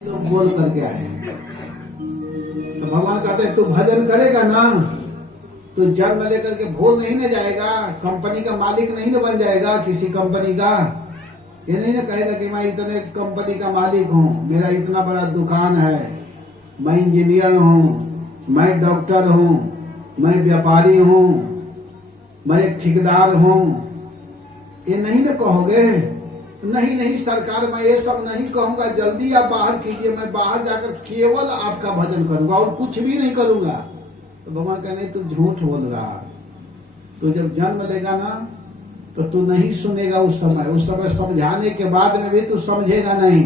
लोग बोल करके आए हैं। तो भगवान कहते हैं तू भजन करेगा ना तो जन्म लेकर के भूल नहीं न जाएगा, कंपनी का मालिक नहीं न बन जाएगा किसी कंपनी का। ये नहीं ना कहेगा कि मैं इतने कंपनी का मालिक हूँ, मेरा इतना बड़ा दुकान है, मैं इंजीनियर हूँ, मैं डॉक्टर हूँ, मैं व्यापारी हूँ, मैं एक ठेकेदार हूँ। ये नहीं ना कहोगे। नहीं नहीं सरकार, मैं ये सब नहीं कहूंगा, जल्दी आप बाहर कीजिए, मैं बाहर जाकर केवल आपका भजन करूंगा और कुछ भी नहीं करूंगा। तो भगवान कह नहीं, तू झूठ बोल रहा। तो जब जन्म लेगा ना तो तू नहीं सुनेगा उस समय समझाने के बाद में भी तू समझेगा नहीं।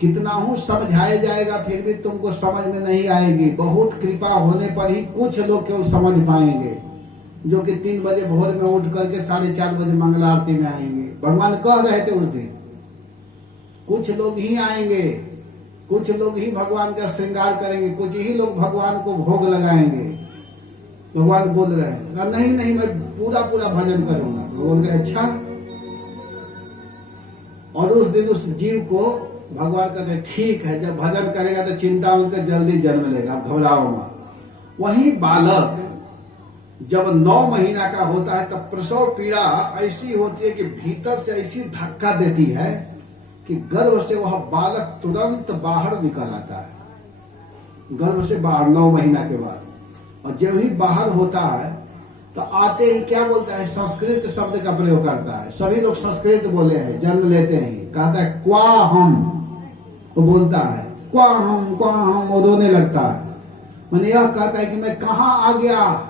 कितना हूं समझाया जाएगा फिर भी तुमको समझ में नहीं आएगी। बहुत कृपा होने पर ही कुछ लोग केवल समझ पाएंगे, जो कि 3 बजे भोर में उठ करके 4:30 बजे मंगला आरती में आएंगे। भगवान कह रहे थे उस दिन कुछ लोग ही आएंगे, कुछ लोग ही भगवान का श्रृंगार करेंगे, कुछ ही लोग भगवान को भोग लगाएंगे। भगवान बोल रहे हैं नहीं नहीं मैं पूरा भजन करूंगा। भगवान का अच्छा। और उस दिन उस जीव को भगवान कहते ठीक है, जब भजन करेगा तो चिंता उनका जल्दी जन्म लेगा, घबराओ मत। वही बालक जब 9 महीना का होता है तब प्रसव पीड़ा ऐसी होती है कि भीतर से ऐसी धक्का देती है कि गर्भ से वह बालक तुरंत बाहर निकल आता है। गर्भ से बाहर 9 महीना के बाद। और जब ही बाहर होता है तो आते ही क्या बोलता है, संस्कृत शब्द का प्रयोग करता है। सभी लोग संस्कृत बोले हैं जन्म लेते ही। कहता है क्वा हम, वो बोलता है क्वा हम वो रोने लगता है। मैंने यह कहता है कि मैं कहाँ आ गया,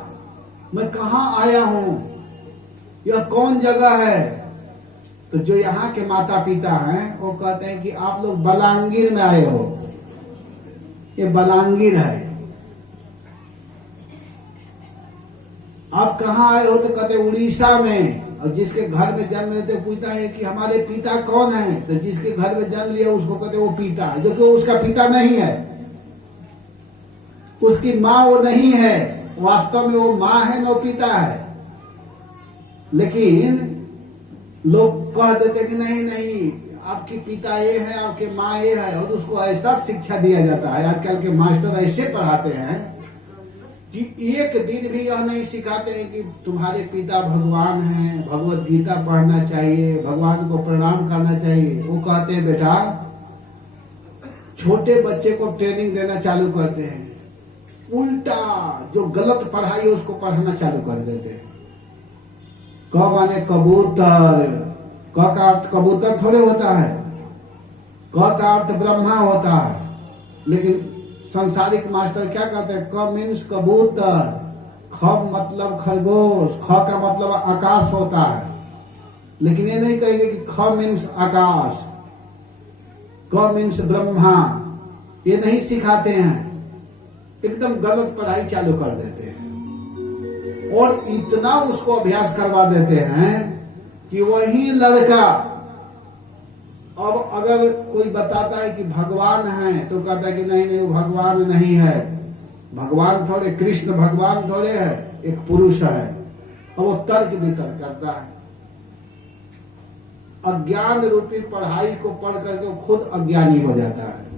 मैं कहाँ आया हूं, यह कौन जगह है। तो जो यहाँ के माता पिता हैं वो कहते हैं कि आप लोग बलांगीर में आए हो, ये बलांगीर है। आप कहाँ आए हो तो कहते उड़ीसा में। और जिसके घर में जन्म लेते पूछता है कि हमारे पिता कौन है, तो जिसके घर में जन्म लिया उसको कहते वो पिता है, जो कि उसका पिता नहीं है, उसकी माँ वो नहीं है। वास्तव में वो माँ है न पिता है। लेकिन लोग कह देते कि नहीं नहीं आपके पिता ये है, आपके माँ ये है, और उसको ऐसा शिक्षा दिया जाता है। आजकल के मास्टर ऐसे पढ़ाते हैं कि एक दिन भी यह नहीं सिखाते हैं कि तुम्हारे पिता भगवान हैं, भगवत गीता पढ़ना चाहिए, भगवान को प्रणाम करना चाहिए। वो कहते हैं बेटा, छोटे बच्चे को ट्रेनिंग देना चालू करते हैं, उल्टा जो गलत पढ़ाई है उसको पढ़ाना चालू कर देते हैं। क माने कबूतर, क का अर्थ कबूतर थोड़े होता है, क का अर्थ ब्रह्मा होता है। लेकिन संसारिक मास्टर क्या कहते हैं, क मीन्स कबूतर, ख मतलब खरगोश, ख का मतलब आकाश होता है। लेकिन ये नहीं कहेंगे कि ख मीन्स आकाश, क मीन्स ब्रह्मा। ये नहीं सिखाते हैं, एकदम गलत पढ़ाई चालू कर देते हैं। और इतना उसको अभ्यास करवा देते हैं कि वही लड़का अब अगर कोई बताता है कि भगवान है तो कहता है कि नहीं नहीं वो भगवान नहीं है, भगवान थोड़े, कृष्ण भगवान थोड़े है, एक पुरुष है। और वो तर्क वितर्क करता है। अज्ञान रूपी पढ़ाई को पढ़ करके वो खुद अज्ञानी हो जाता है।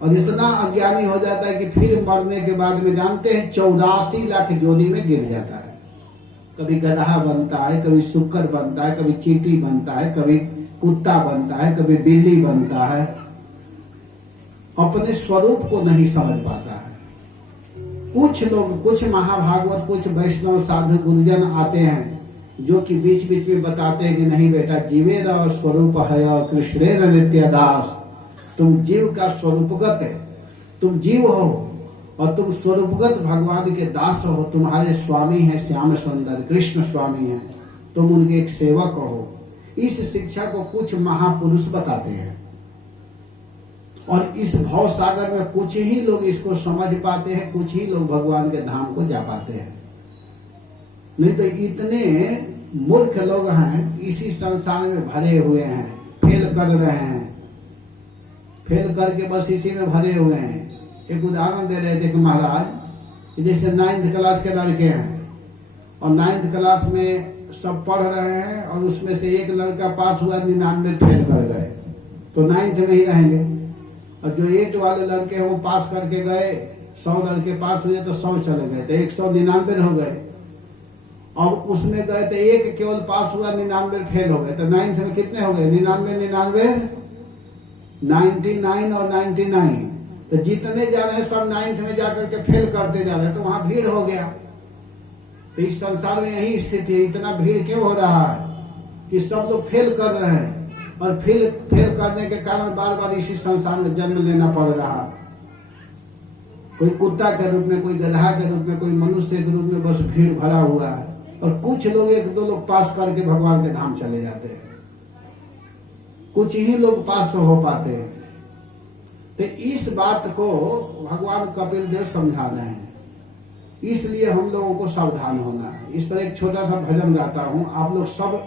और इतना अज्ञानी हो जाता है कि फिर मरने के बाद में जानते हैं 84 लाख योनि में गिर जाता है। कभी गधा बनता है, कभी शुक्र बनता है, कभी चींटी बनता है, कभी कुत्ता बनता है, कभी बिल्ली बनता है। अपने स्वरूप को नहीं समझ पाता है। कुछ लोग, कुछ महाभागवत, कुछ वैष्णव साधु गुरुजन आते हैं जो कि बीच बीच में बताते हैं कि नहीं बेटा, जीवेर स्वरूप है कृष्णेर नित्य दास। तुम जीव का स्वरूपगत है, तुम जीव हो और तुम स्वरूपगत भगवान के दास हो। तुम्हारे स्वामी है श्याम सुंदर, कृष्ण स्वामी है, तुम उनके एक सेवक हो। इस शिक्षा को कुछ महापुरुष बताते हैं। और इस भव सागर में कुछ ही लोग इसको समझ पाते हैं, कुछ ही लोग भगवान के धाम को जा पाते हैं। नहीं तो इतने मूर्ख लोग हैं इसी संसार में भरे हुए हैं, फेल कर रहे हैं, फेल करके बस इसी में भरे हुए हैं। एक उदाहरण दे रहे थे कि महाराज, जैसे 9th क्लास के लड़के हैं और 9th क्लास में सब पढ़ रहे हैं और उसमें से एक लड़का पास हुआ, 99 फेल कर गए। तो 9th में ही रहेंगे। और जो 8 वाले लड़के हैं वो पास करके गए, 100 लड़के पास हुए तो 100 चले गए, तो 199 हो गए। और उसमें गए तो एक केवल पास हुआ, 99 फेल हो गए। तो 9th में कितने हो गए? 99 99 और 99। तो जितने जा रहे हैं सब 9th में जाकर के फेल करते जा रहे हैं, तो वहां भीड़ हो गया। तो इस संसार में यही स्थिति है। इतना भीड़ क्यों हो रहा है कि सब लोग फेल कर रहे हैं, और फेल करने के कारण बार बार इसी संसार में जन्म लेना पड़ रहा। कोई कुत्ता के रूप में, कोई गधा के रूप में, कोई मनुष्य के रूप में, बस भीड़ भरा हुआ है। और कुछ लोग 1-2 लोग पास करके भगवान के धाम चले जाते हैं, कुछ ही लोग पास हो पाते हैं। तो इस बात को भगवान कपिल देव समझा रहे हैं, इसलिए हम लोगों को सावधान होना है। इस पर एक छोटा सा भजन गाता हूं, आप लोग सब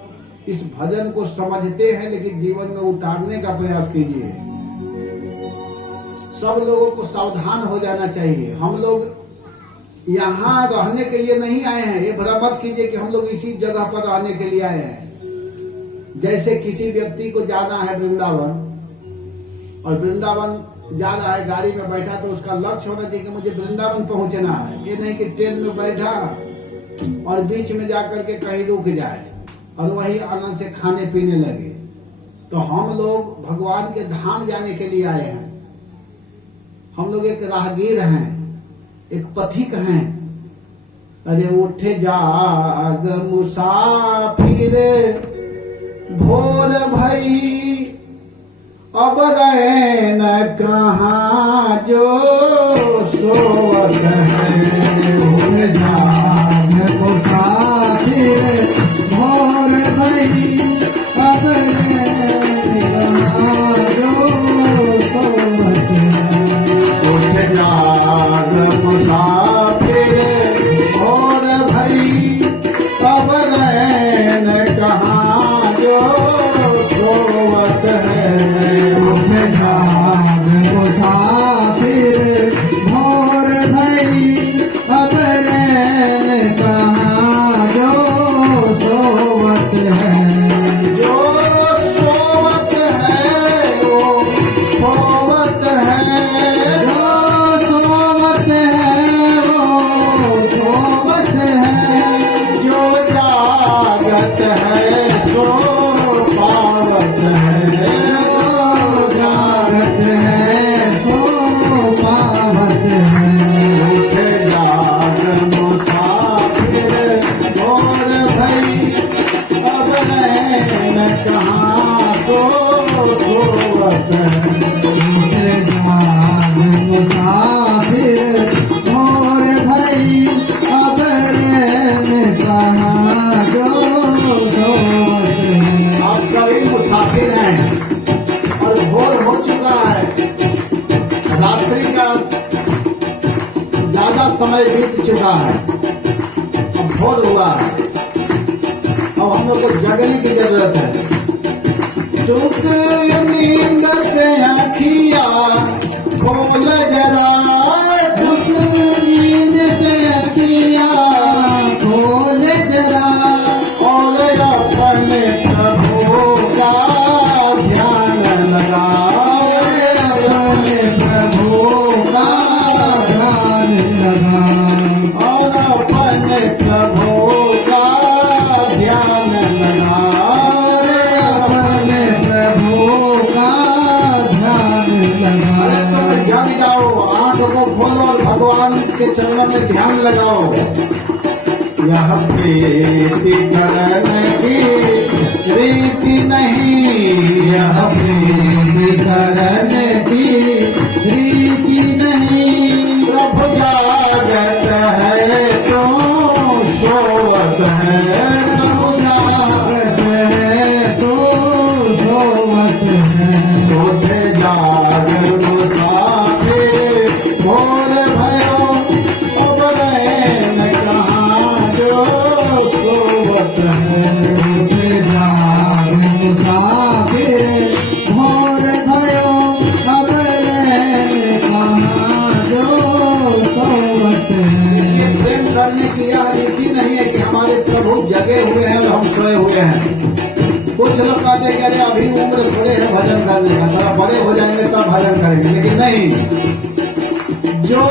इस भजन को समझते हैं लेकिन जीवन में उतारने का प्रयास कीजिए। सब लोगों को सावधान हो जाना चाहिए। हम लोग यहाँ रहने के लिए नहीं आए हैं, ये भ्रम मत कीजिए कि हम लोग इसी जगह पर रहने के लिए आए हैं। जैसे किसी व्यक्ति को जाना है वृंदावन, और वृंदावन जा रहा है, गाड़ी में बैठा, तो उसका लक्ष्य होना चाहिए कि मुझे वृंदावन पहुंचना है। ये नहीं कि ट्रेन में बैठा और बीच में जाकर के कहीं रुक जाए और वही आनंद से खाने पीने लगे। तो हम लोग भगवान के धाम जाने के लिए आए हैं। हम लोग एक राहगीर हैं, एक पथिक हैं। अरे उठे जाग मुसाफिर भोर भई, अब रहे न कहाँ जो सोवत है। उठे जाग मुसाफिर भोर भई, अब रहे न कहाँ जो सोवत है। उठे जाग मुसाफिर भोर भई, अब रहे न कहाँ जो सोवत है। उठे जाग मुसाफिर भोर भई, अब रहे न कहाँ जो सोवत है। जो सोवत है वो सोवत है, जो सोवत है वो सोवत है। जो जागत है सो पावत है, जो जागत है सो पावत है। उठे जाग मुसाफिर भोर भई, अब रहे न कहाँ तो सोवत है। उठे जाग मुसाफिर भोर भई, अब रहे न कहाँ जो सोवत है। आप सभी मुसाफिर हैं और भोर हो चुका है, रात्रि का ज्यादा समय बीत चुका है, अब भोर हुआ है। अब हम लोग को जगने की जरूरत है। टूट नींद से अखिया खोल जरा, टूट नींद से अखिया खोल जरा, और अपने प्रभु का ध्यान लगा। अपने प्रभु का ध्यान लगा, और अपने प्रभु का ध्यान लगा। अपने प्रभु का ध्यान लगा। अरे तुम जग जाओ, आंख को खोलो और भगवान के चरणों में ध्यान लगाओ। यह प्रीति करने की रीति नहीं, यह प्रीति करने की रीति नहीं। प्रभु जागत है तो सोवत है, प्रभु जागत है तो सोवत है। उठे जाग मुसाफिर भोर भयो, अब रहे न कहाँ जो सोवत है। उठे जाग मुसाफिर भोर भयो, अब रहे न कहाँ जो सोवत है। ये प्रेम करने की यह रीति नहीं है कि हमारे प्रभु जगे हुए हैं और हम सोए हुए हैं। कुछ लोग कहते हैं कि अरे अभी उम्र थोड़े है भजन करने का, जो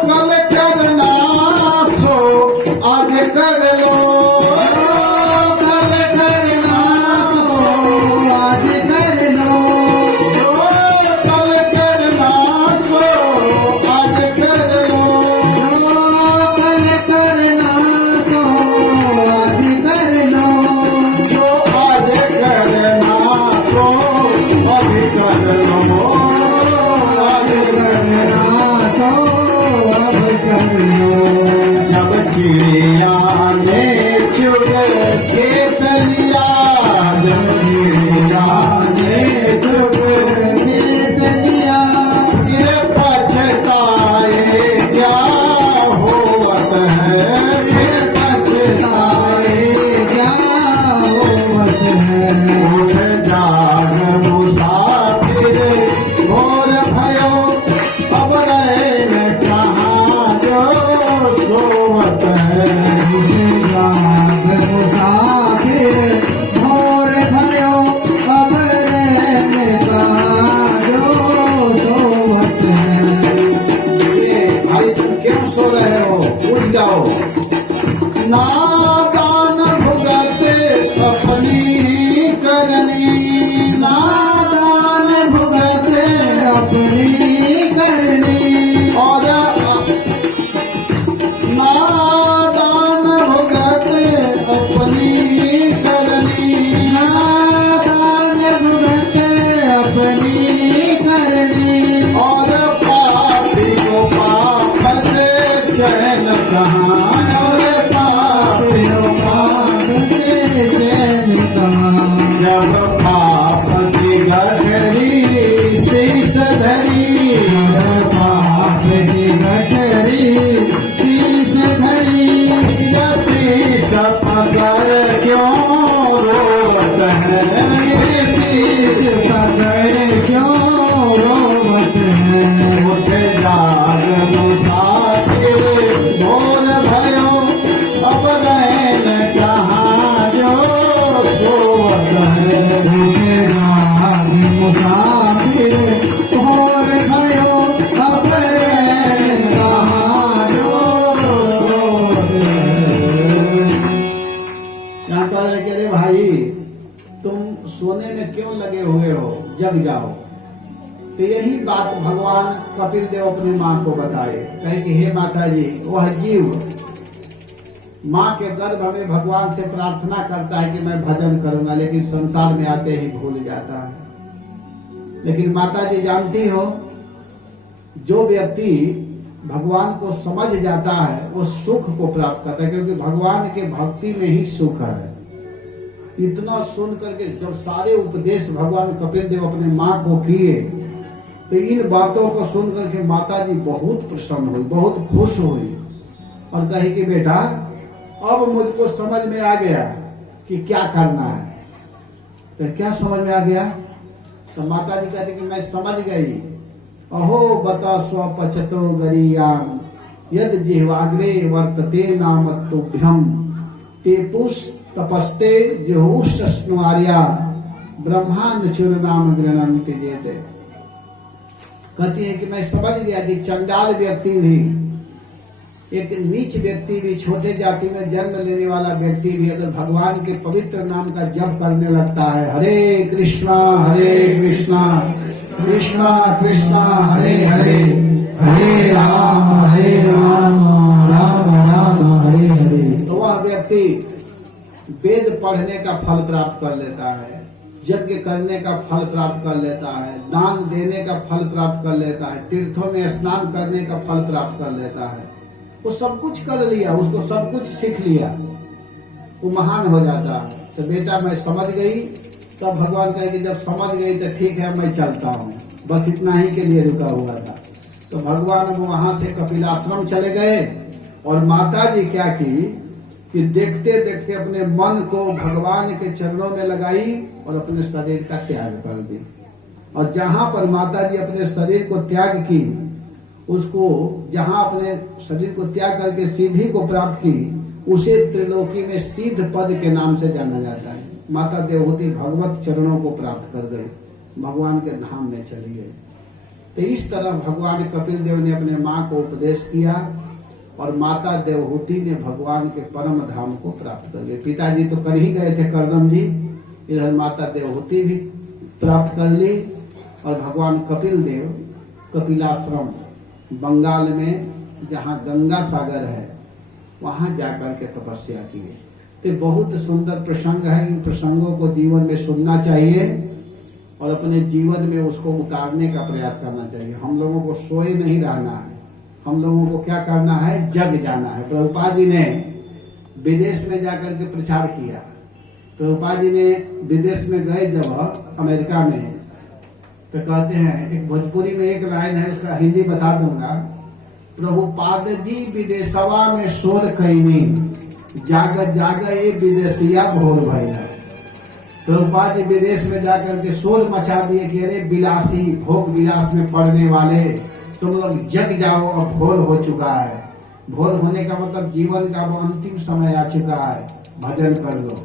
कल करना सो आज कर लो, कल करना सो आज कर लो, जो कल करना सो आज कर लो, कल करना सो आज कर लो, जो आज करना सो अभी कर लो, आज करना सो अब कर लो। जब चिड़िया ने चुग खेत लिया, जब चिड़िया ने चुग खेत लिया, फिर पछताए क्या होवत है, फिर पछताए क्या होवत है। उठ जाग मुसाफिर भोर भयो, अब रहे न कहाँ जो सोवत है, जाग मुसाफिर भोर भयो, अब रहन कहाँ जो सोवत है। ये भाई तुम क्यों सो रहे हो, उठ जाओ। नादान भुगते अपनी करनी, नादान भुगते अपनी करनी, और नादान भुगते अपनी करनी, नादान भुगते अपनी करनी, और पापी को पाप से चैन कहाँ, और पापी को पाप से चैन कहाँ। जब पाप की गठरी शीश धरी, पाप की गठरी शीश धरी, शीश पकड़ क्यों रोवत है, शीश पकड़ क्यों रोवत है। उठ जाग मुसाफिर भोर भयो, अब रहन कहाँ जो सोवत है, राग मुसाफिर भोर भयो, अब रहन कहाँ जो सोवत है। यहाँ तो लगे रे भाई तुम सोने में क्यों लगे हुए हो, जग जाओ। तो यही बात भगवान कपिल देव अपनी माँ को बताए, कहे कि हे माता जी, वह जीव माँ के गर्भ में भगवान से प्रार्थना करता है कि मैं भजन करूंगा, लेकिन संसार में आते ही भूल जाता है। लेकिन माता जी जानती हो, जो व्यक्ति भगवान को समझ जाता है वो सुख को प्राप्त करता है, क्योंकि भगवान के भक्ति में ही सुख है। इतना सुन करके जब सारे उपदेश भगवान कपिल देव अपने माँ को किए, तो इन बातों को सुन करके माता जी बहुत प्रसन्न हुई, बहुत खुश हुई, और कही कि बेटा अब मुझको समझ में आ गया कि क्या करना है। तो क्या समझ में आ गया? तो माता जी कहती कि मैं समझ गई। अहो बता स्वपचतो गरियाम, यद जिह्वाग्रे वर्तते नामत्तुभ्यम, ते पुष तपस्ते जिहुष्णुआर्या, ब्रह्मानुचुर नाम गृणन्ति जेते। कहती है कि मैं समझ गया कि चंडाल व्यक्ति भी, एक नीच व्यक्ति भी, छोटे जाति में जन्म लेने वाला व्यक्ति भी अगर भगवान के पवित्र नाम का जप करने लगता है, हरे कृष्णा कृष्णा कृष्णा हरे हरे, हरे राम राम राम हरे हरे, तो वह व्यक्ति वेद पढ़ने का फल प्राप्त कर लेता है, यज्ञ करने का फल प्राप्त कर लेता है, दान देने का फल प्राप्त कर लेता है, तीर्थों में स्नान करने का फल प्राप्त कर लेता है। वो सब कुछ कर लिया, उसको सब कुछ सीख लिया, वो महान हो जाता है। तो बेटा मैं समझ गई। तब भगवान कहे कि जब समझ गई तो ठीक है मैं चलता हूँ, बस इतना ही के लिए रुका हुआ था। तो भगवान वहां से कपिलाश्रम चले गए, और माता जी क्या की कि देखते देखते अपने मन को भगवान के चरणों में लगाई और अपने शरीर का त्याग कर दी। और जहां पर माता जी अपने शरीर को त्याग की, उसको जहां अपने शरीर को त्याग करके सीधी को प्राप्त की, उसे त्रिलोकी में सिद्ध पद के नाम से जाना जाता है। माता देवहूति भगवत चरणों को प्राप्त कर गए, भगवान के धाम में चली गई। तो इस तरह भगवान कपिल देव ने अपने माँ को उपदेश किया और माता देवहूति ने भगवान के परम धाम को प्राप्त कर लिया। पिताजी तो कर ही गए थे कर्दम जी, इधर माता देवहूति भी प्राप्त कर ली और भगवान कपिल देव कपिलाश्रम बंगाल में जहाँ गंगा सागर है वहां जाकर के तपस्या किए। तो बहुत सुंदर प्रसंग है, इन प्रसंगों को जीवन में सुनना चाहिए और अपने जीवन में उसको उतारने का प्रयास करना चाहिए। हम लोगों को सोए नहीं रहना है, हम लोगों को क्या करना है, जग जाना है। प्रभुपाद जी ने विदेश में जाकर के प्रचार किया। प्रभुपाद जी ने विदेश में गए जब अमेरिका में, तो कहते हैं, एक भोजपुरी में एक लाइन है, उसका हिंदी बता दूंगा। प्रभुपाद जी विदेशवा में शोर कैनी, जाग जाग ये विदेशिया भोर भैया। प्रभुपाद जी विदेश में जाकर के शोर मचा दिए कि अरे विलासी भोग विलास में पड़ने वाले तुम लोग जग जाओ, और भोर हो चुका है। भोर होने का मतलब जीवन का वो अंतिम समय आ चुका है, भजन कर लो।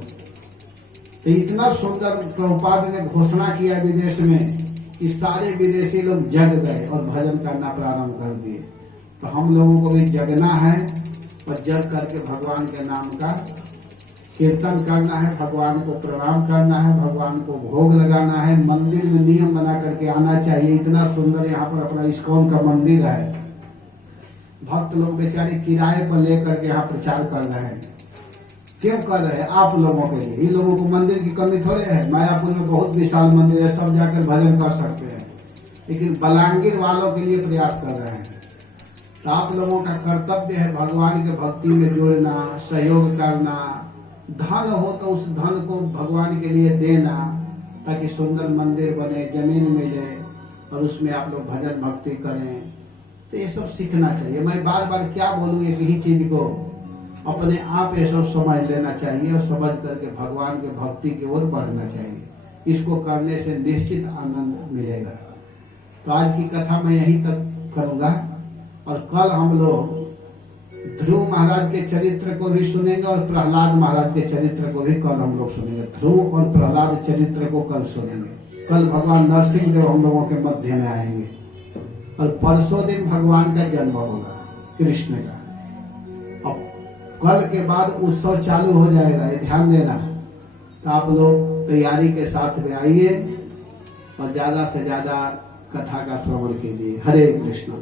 तो इतना सुंदर प्रभुपाद ने घोषणा किया विदेश में कि सारे विदेशी लोग जग गए और भजन करना प्रारंभ कर दिए। तो हम लोगों को भी जगना है और जग करके भगवान के नाम का कीर्तन करना है, भगवान को प्रणाम करना है, भगवान को भोग लगाना है। मंदिर में नियम बना करके आना चाहिए। इतना सुंदर यहाँ पर अपना इस्कॉन का मंदिर है। भक्त लोग बेचारे किराए पर लेकर के यहाँ प्रचार कर रहे हैं। क्यों कर रहे हैं? आप लोगों के लिए। इन लोगों को मंदिर की कमी थोड़े है। मायापुर में बहुत विशाल मंदिर है, सब जाकर भजन कर सकते हैं, लेकिन बलांगीर वालों के लिए प्रयास कर रहे हैं। तो आप लोगों का कर्तव्य है भगवान के भक्ति में जुड़ना, सहयोग करना। धन हो तो उस धन को भगवान के लिए देना, ताकि सुंदर मंदिर बने, जमीन मिले और उसमें आप लोग भजन भक्ति करें। तो ये सब सीखना चाहिए। मैं बार बार क्या बोलूँ, एक ही चीज को अपने आप ये सब समझ लेना चाहिए और समझ करके भगवान के भक्ति की ओर बढ़ना चाहिए। इसको करने से निश्चित आनंद मिलेगा। तो आज की कथा मैं यहीं तक करूँगा और कल हम लोग ध्रुव महाराज के चरित्र को भी सुनेंगे और प्रहलाद महाराज के चरित्र को भी कल हम लोग सुनेंगे। ध्रुव और प्रहलाद चरित्र को कल सुनेंगे। कल भगवान नरसिंह देव हम लोगों के मध्य में आएंगे और परसों दिन भगवान का जन्म होगा, कृष्ण का। अब कल के बाद उत्सव चालू हो जाएगा, ये ध्यान देना। तो आप लोग तैयारी के साथ में आइए और ज्यादा से ज्यादा कथा का श्रवण कीजिए। हरे कृष्ण।